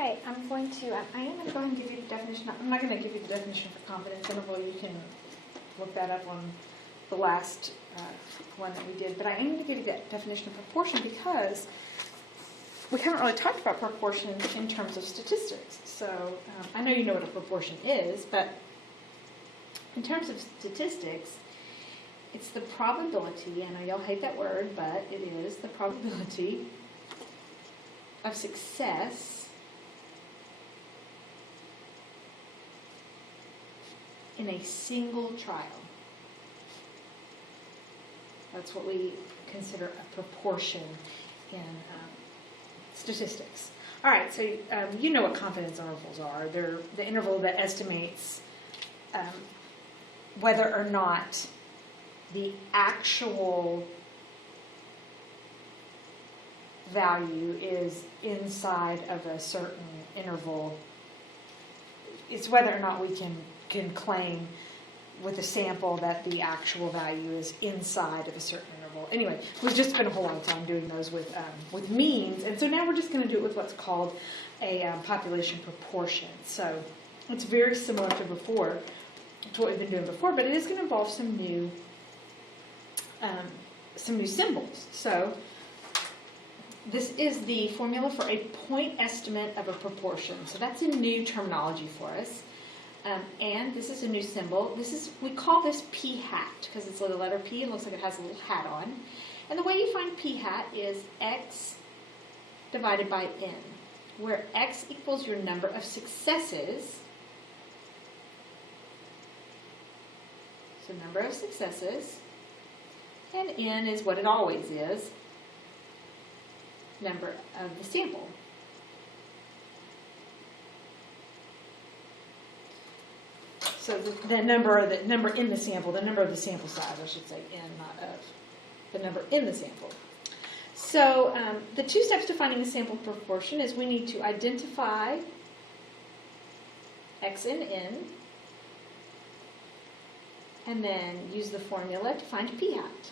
Alright, I am going to go ahead and give you the definition. I'm not going to give you the definition for confidence interval. You can look that up on the last one that we did. But I am going to give you that definition of proportion because we haven't really talked about proportion in terms of statistics. So I know you know what a proportion is, but in terms of statistics, it's the probability, and I know y'all hate that word, but it is the probability of success in a single trial. That's what we consider a proportion in statistics. All right, so you know what confidence intervals are. They're the interval that estimates whether or not the actual value is inside of a certain interval. It's whether or not we can claim with a sample that the actual value is inside of a certain interval. Anyway, we've just spent a whole lot of time doing those with means, and so now we're just going to do it with what's called a population proportion. So it's very similar to before, to what we've been doing before, but it is going to involve some new symbols. So this is the formula for a point estimate of a proportion. So that's a new terminology for us. And this is a new symbol. We call this p hat because it's the letter P. It looks like it has a little hat on. And the way you find p hat is x divided by n, where x equals your number of successes. So number of successes. And n is what it always is, number of the sample. So the number in the sample, the number of the sample size, I should say, n, not of. The number in the sample. So the two steps to finding the sample proportion is we need to identify x and n, and then use the formula to find p hat.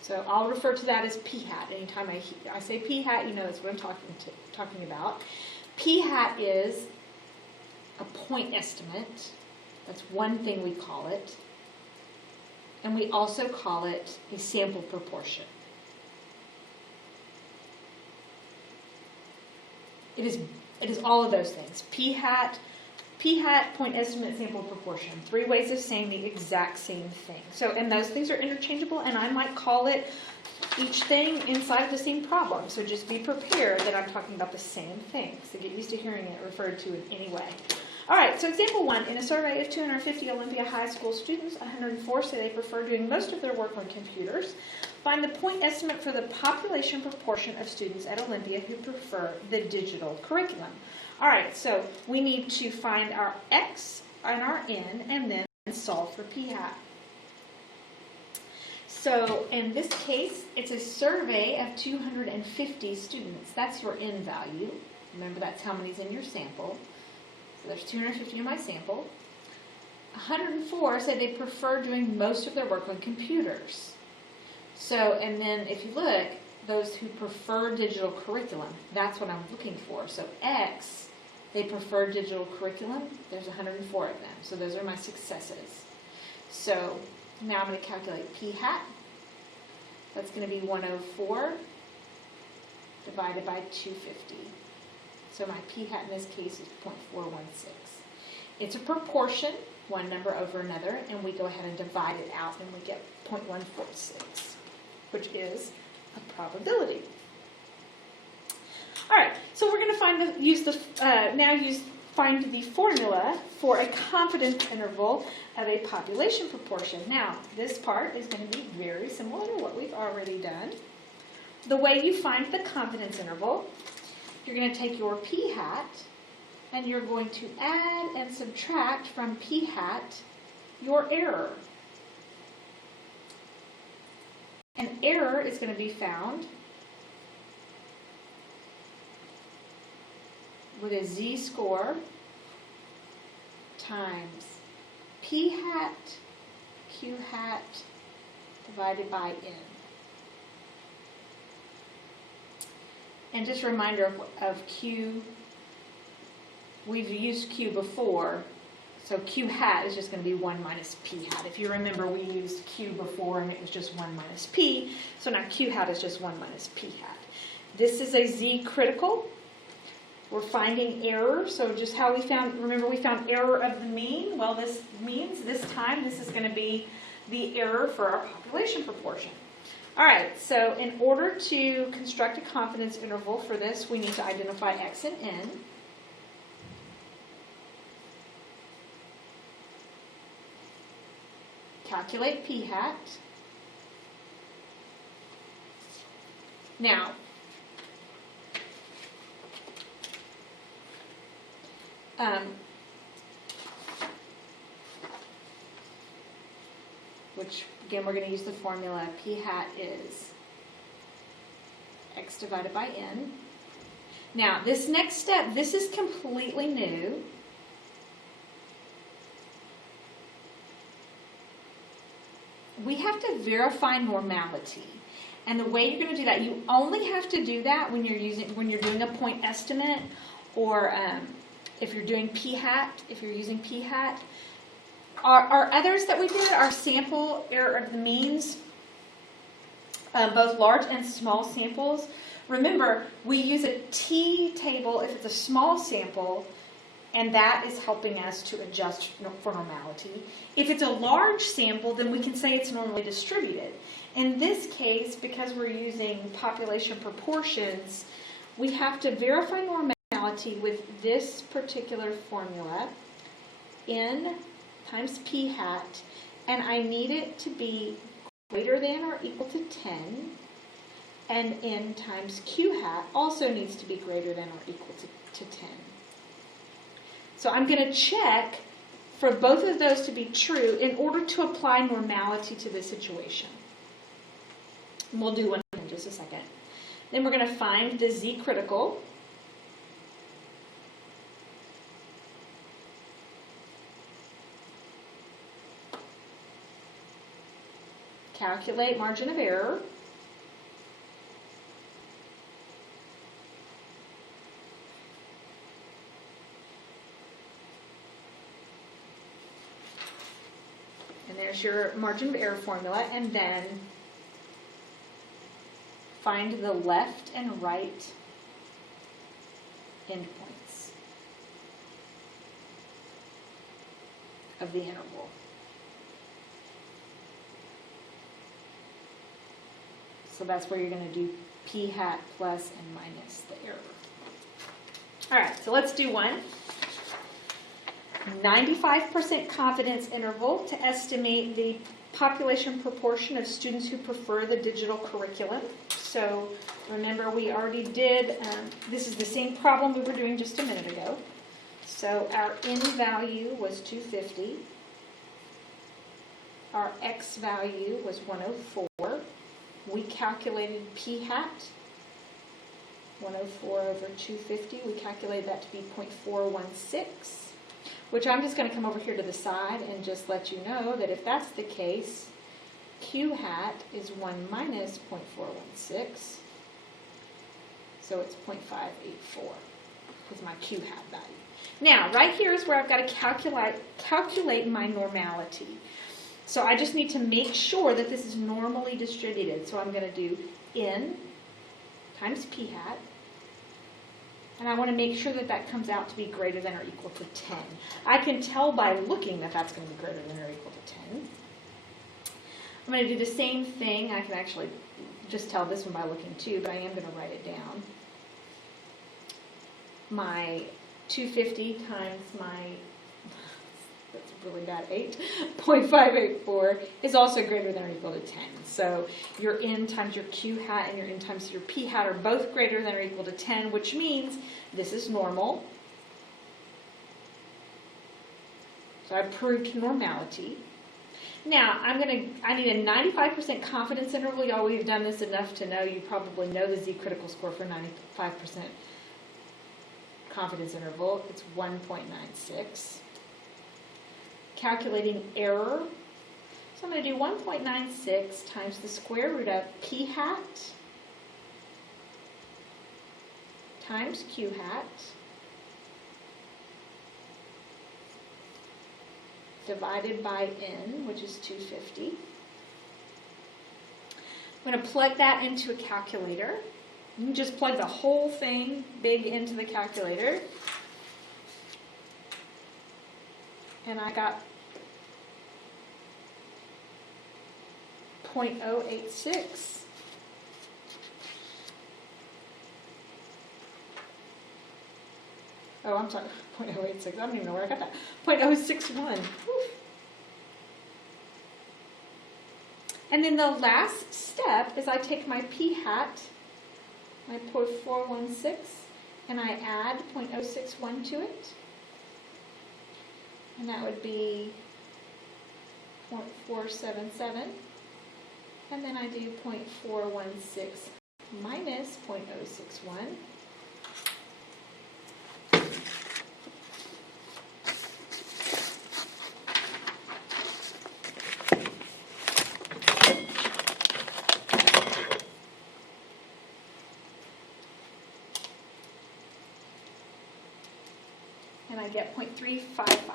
So I'll refer to that as p hat. Anytime I say p hat, you know that's what I'm talking about. P hat is a point estimate. That's one thing we call it. And we also call it a sample proportion. It is all of those things. P hat, point estimate, sample proportion. Three ways of saying the exact same thing. So, and those things are interchangeable, and I might call it each thing inside of the same problem. So just be prepared that I'm talking about the same thing. So get used to hearing it referred to in any way. All right, so example 1. In a survey of 250 Olympia High School students, 104 say they prefer doing most of their work on computers. Find the point estimate for the population proportion of students at Olympia who prefer the digital curriculum. All right, so we need to find our x and our n and then solve for p hat. So in this case, it's a survey of 250 students. That's your n value. Remember, that's how many's in your sample. So there's 250 in my sample. 104 say they prefer doing most of their work on computers. So, and then if you look, those who prefer digital curriculum, that's what I'm looking for. So x, they prefer digital curriculum. There's 104 of them. So those are my successes. So now I'm going to calculate p hat. That's going to be 104 divided by 250. So my p hat in this case is 0.416. It's a proportion, one number over another, and we go ahead and divide it out, and we get 0.146, which is a probability. All right, so we're going to find the formula for a confidence interval of a population proportion. Now, this part is going to be very similar to what we've already done. The way you find the confidence interval, you're going to take your p hat and you're going to add and subtract from p hat your error. And error is going to be found with a z-score times p hat Q hat divided by N. And just a reminder of Q, we've used Q before, so Q hat is just going to be 1 minus P hat. If you remember, we used Q before and it was just 1 minus P, so now Q hat is just 1 minus P hat. This is a Z critical. We're finding error, so just how we found, remember we found error of the mean? Well, this means this time this is going to be the error for our population proportion. All right, so in order to construct a confidence interval for this, we need to identify X and N. Calculate P hat. Now, which again we're going to use the formula. P hat is X divided by N. Now this next step, this is completely new. We have to verify normality. And the way you're going to do that, you only have to do that when you're doing a point estimate, or if you're doing P hat, if you're using P hat. Our others that we did, our sample error of the means, both large and small samples. Remember, we use a T table if it's a small sample, and that is helping us to adjust for normality. If it's a large sample, then we can say it's normally distributed. In this case, because we're using population proportions, we have to verify normality with this particular formula, N times P hat, and I need it to be greater than or equal to 10, and N times Q hat also needs to be greater than or equal to 10. So I'm going to check for both of those to be true in order to apply normality to this situation. And we'll do one in just a second. Then we're going to find the Z critical. Calculate margin of error. And there's your margin of error formula, and then find the left and right endpoints of the interval. So that's where you're going to do P hat plus and minus the error. All right, so let's do one. 95% confidence interval to estimate the population proportion of students who prefer the digital curriculum. So remember, we already did, this is the same problem we were doing just a minute ago. So our N value was 250. Our X value was 104. We calculated P hat, 104 over 250. We calculated that to be 0.416, which I'm just going to come over here to the side and just let you know that if that's the case, Q hat is 1 minus 0.416, so it's 0.584 is my Q hat value. Now, right here is where I've got to calculate my normality. So I just need to make sure that this is normally distributed. So I'm going to do N times P hat. And I want to make sure that that comes out to be greater than or equal to 10. I can tell by looking that that's going to be greater than or equal to 10. I'm going to do the same thing. I can actually just tell this one by looking too, but I am going to write it down. My 250 times my, that's really bad, 8.584 is also greater than or equal to 10. So your N times your Q hat and your N times your P hat are both greater than or equal to 10, which means this is normal. So I proved normality. Now I need a 95% confidence interval. Y'all, we've done this enough to know you probably know the Z critical score for 95% confidence interval. It's 1.96. Calculating error. So I'm going to do 1.96 times the square root of p hat times q hat divided by n, which is 250. I'm going to plug that into a calculator. You can just plug the whole thing big into the calculator. And I got 0.086. Oh, I'm sorry, 0.086. I don't even know where I got that. 0.061. And then the last step is I take my p hat, my 0.416, and I add 0.061 to it. And that would be 0.477. And then I do 0.416 minus 0.061. And I get 0.355.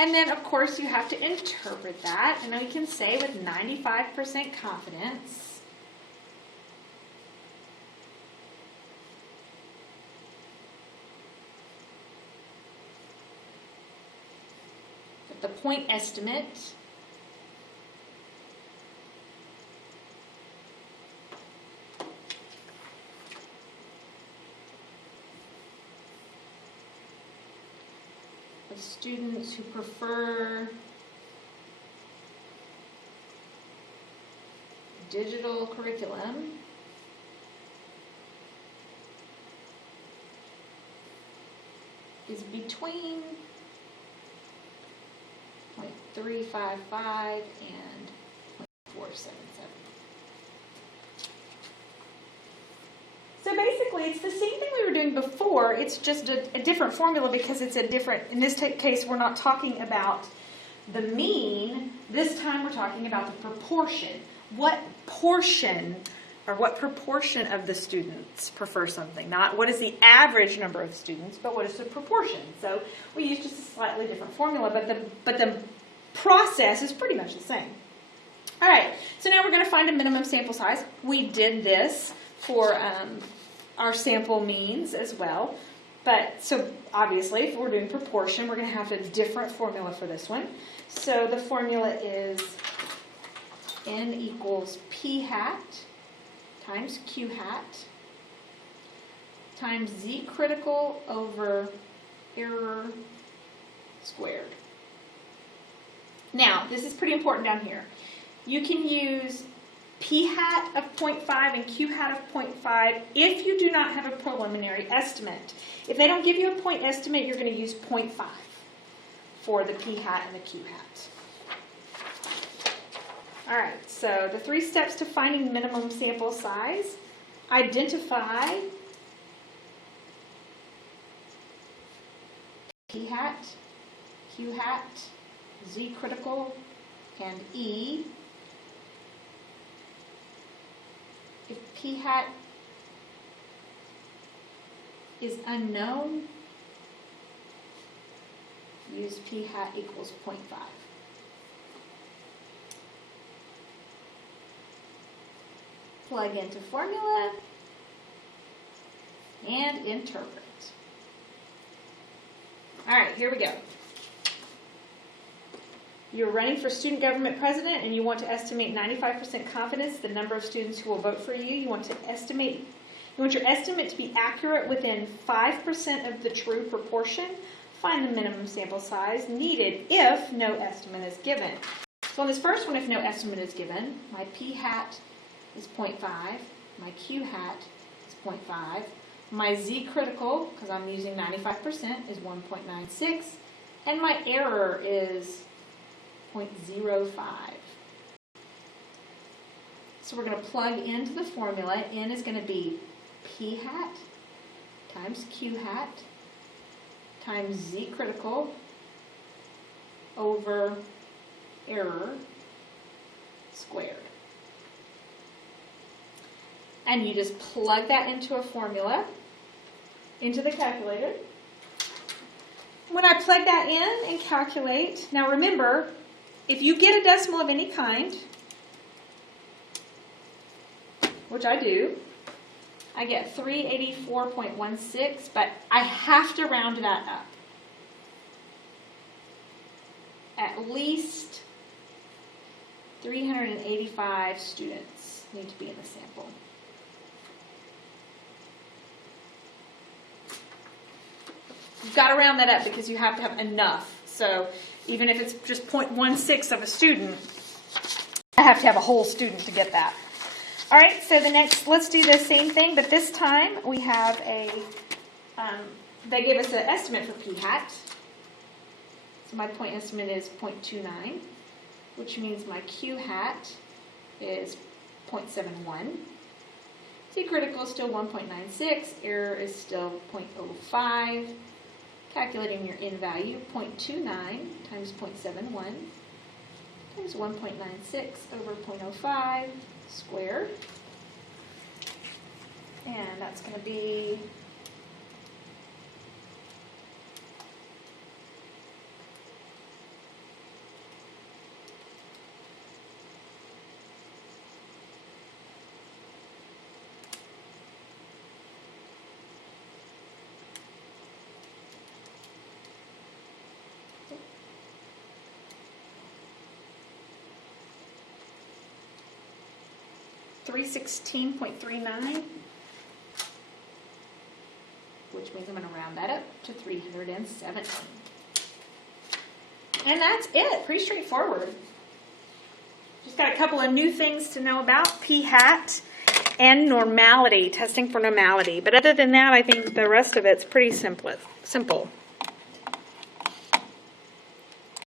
And then, of course, you have to interpret that. And we can say with 95% confidence that the point estimate of students who prefer digital curriculum is between 0.355 and 0.477. So basically, it's the same thing we were doing before. It's just a different formula because it's a different, in this case, we're not talking about the mean. This time we're talking about the proportion. What portion or what proportion of the students prefer something? Not what is the average number of students, but what is the proportion? So we use just a slightly different formula, but the process is pretty much the same. All right, so now we're going to find a minimum sample size. We did this for our sample means as well. But so obviously, if we're doing proportion, we're going to have a different formula for this one. So the formula is n equals p hat times q hat times z critical over error squared. Now, this is pretty important down here. You can use p hat of 0.5 and q hat of 0.5 if you do not have a preliminary estimate. If they don't give you a point estimate, you're going to use 0.5 for the p hat and the q hat. All right, so the 3 steps to finding minimum sample size. Identify p hat, q hat, z critical, and e. If p hat is unknown, use p hat equals 0.5. Plug into formula and interpret. All right, here we go. You're running for student government president and you want to estimate 95% confidence the number of students who will vote for you. You want your estimate to be accurate within 5% of the true proportion. Find the minimum sample size needed if no estimate is given. So on this first one, if no estimate is given, my p hat is 0.5, my q hat is 0.5, my z critical, because I'm using 95%, is 1.96, and my error is 0.05. So we're going to plug into the formula. N is going to be p hat times q hat times z critical over error squared. And you just plug that into a formula, into the calculator. When I plug that in and calculate, now remember, if you get a decimal of any kind, which I do, I get 384.16, but I have to round that up. At least 385 students need to be in the sample. You've got to round that up because you have to have enough. So even if it's just 0.16 of a student, I have to have a whole student to get that. All right, so the next, let's do the same thing, but this time we have a, they gave us an estimate for p hat. So my point estimate is 0.29, which means my q hat is 0.71. Z critical is still 1.96, error is still 0.05. Calculating your n value, 0.29 times 0.71 times 1.96 over 0.05 squared. And that's going to be $316.39, which means I'm going to round that up to 317. And that's it. Pretty straightforward. Just got a couple of new things to know about p hat and normality, testing for normality. But other than that, I think the rest of it's pretty simple.